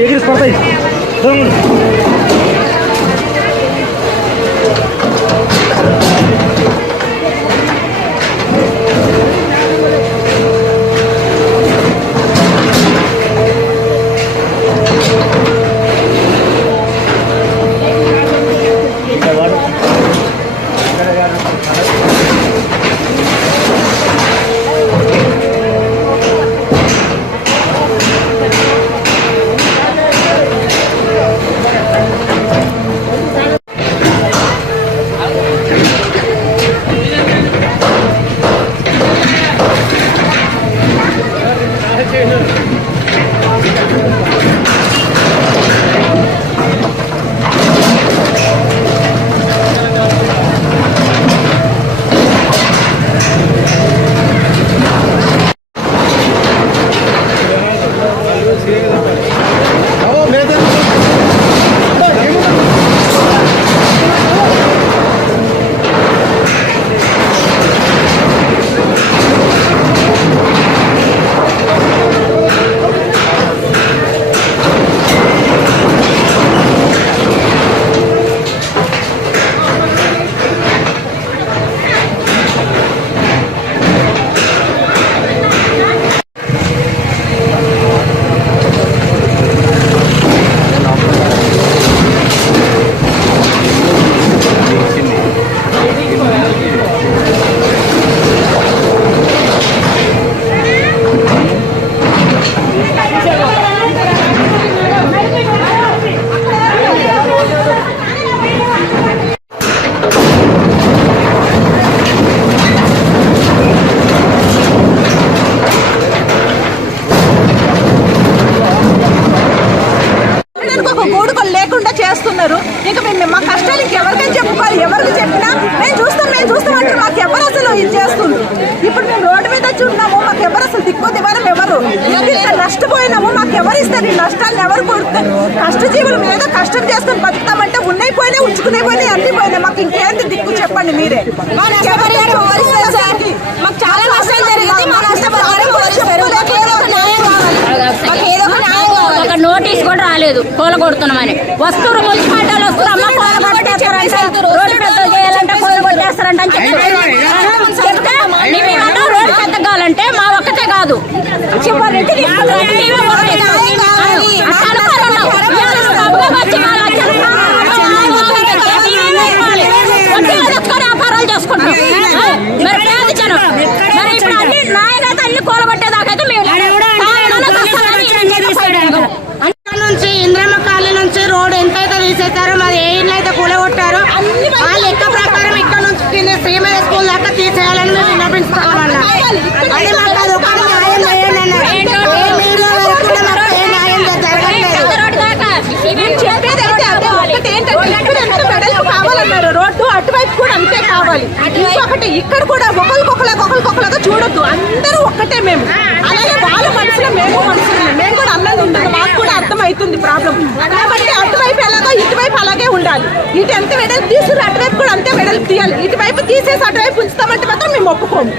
ఎగిరి పడతాయి చేస్తున్నారు. ఇంకా మేము మా కష్టాలు ఇంకెవరికైనా చెప్పుకోవాలి. ఎవరికి చెప్పినా మేము చూస్తాం అంటే మాకు ఎవరు అసలు ఇది చేస్తుంది. ఇప్పుడు మేము రోడ్డు మీద వచ్చి ఉన్నాము, మాకు ఎవరు అసలు దిక్కు ఇవ్వడం ఎవరు. ఇంత నష్టపోయినాము, మాకు ఎవరు ఇస్తారు? ఈ నష్టాలను ఎవరు కొడుతారు? కష్టజీవులు మీద కష్టం చేసుకొని బతుకుతామంటే ఉన్నాయి పోయినా ఉంచుకునే పోయినా అన్ని పోయినా మాకు ఇంకేంటి దిక్కు చెప్పండి మీరే. మాకు చాలా నష్టం జరిగింది. ఒక నోటీస్ కూడా రాలేదు కూలగొడుతున్నామని. వస్తువులు మున్సిపాలిటీలు వస్తున్నారమ్మా, కూలగొట్టేస్తారంటే రోడ్డు పెద్ద చేయాలంటే కూలగొట్టేస్తారంట అని చెప్తే మేమేమన్నా రోడ్డు పెద్ద కావాలంటే మా ఒక్కటే కాదు చివరికి వ్యాపారాలు చేసుకుంటాం. మరి పేద జనం మరి ఇప్పుడు అన్ని నాయకైతే అన్ని కూలగొట్టేదాకైతే మేము నుంచి ఇంద్రమ్మ కాలనీ నుంచి రోడ్ ఎంతైతే తీసేస్తారో మరి ఏ ఇల్లు అయితే కూలగొట్టారో ఆ లెక్క ప్రకారం ఇక్కడ నుంచి ప్రీమియర్ స్కూల్ దాకా తీసేయాలని మేము విన్నపించుకోవాలన్నా. అది మాకు అది ఒక న్యాయం చేయండి అన్నారు. న్యాయం జరగట్లేదు. కావాలన్నారు రోడ్డు అటువైపు కూడా అంతే కావాలి. ఇంకొకటి ఇక్కడ కూడా ఒకరికొకలాగా చూడొద్దు. అందరూ ఒక్కటే మేము. అలాగే వాళ్ళ మనసులో మేము మనసులో మేము కూడా అన్నది ఉంటుంది. మాకు కూడా అర్థమవుతుంది ప్రాబ్లం. కాబట్టి అటువైపు ఎలాగో ఇటువైపు అలాగే ఉండాలి. ఇటు ఎంత వెడల్పు తీసుకుని అటువైపు కూడా అంతే వెడల్పు తీయాలి. ఇటువైపు తీసేసి అటువైపు ఉంచుతామంటే మాత్రం మేము ఒప్పుకోము.